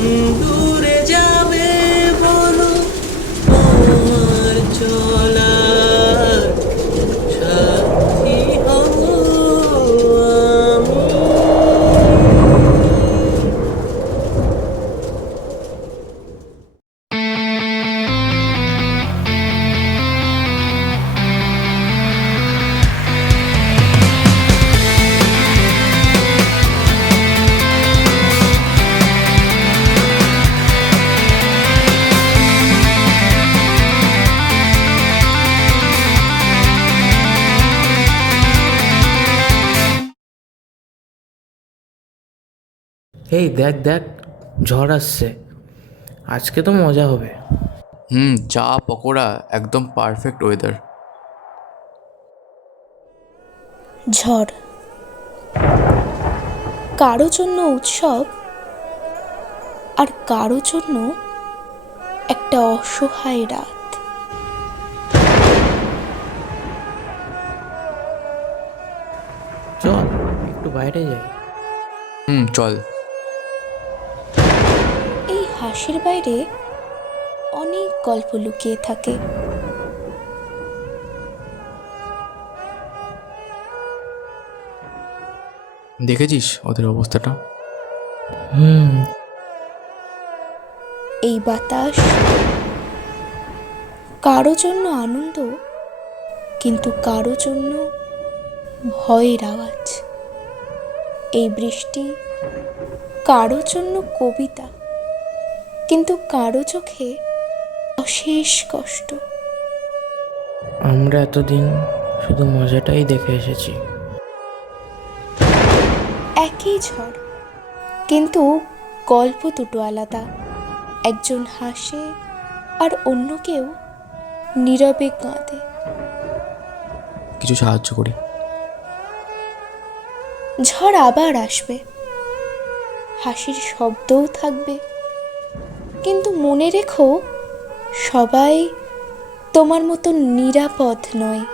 দূরে যাবে বলো তোমার চলার সাথী হব আমি। এই দেখ দেখ, ঝড় আসছে, আজকে তো মজা হবে। চা পকোড়া, একদম পারফেক্ট ওয়েদার। ঝড় কারো জন্য উৎসব, আর কারো জন্য একটা অসহায় রাত। চল একটু বাইরে যাই। চল। এই হাসির বাইরে অনেক গল্প লুকিয়ে থাকে। দেখেছিস ওদের অবস্থাটা? হুম। এই বাতাস কারো জন্য আনন্দ, কিন্তু কারো জন্য ভয়ের আওয়াজ। এই বৃষ্টি কারো জন্য কবিতা, কিন্তু কারো চোখে অশেষ কষ্ট। আমরা এতদিন শুধু মজাটাই দেখে এসেছি। একই ঝড়, কিন্তু গল্প দুটো আলাদা। একজন হাসে আর অন্য কেউ নীরবে কাঁদে। কিছু সাহায্য করি। ঝড় আবার আসবে, হাসির শব্দও থাকবে, কিন্তু মনে রেখো, সবাই তোমার মতো নিরাপদ নয়।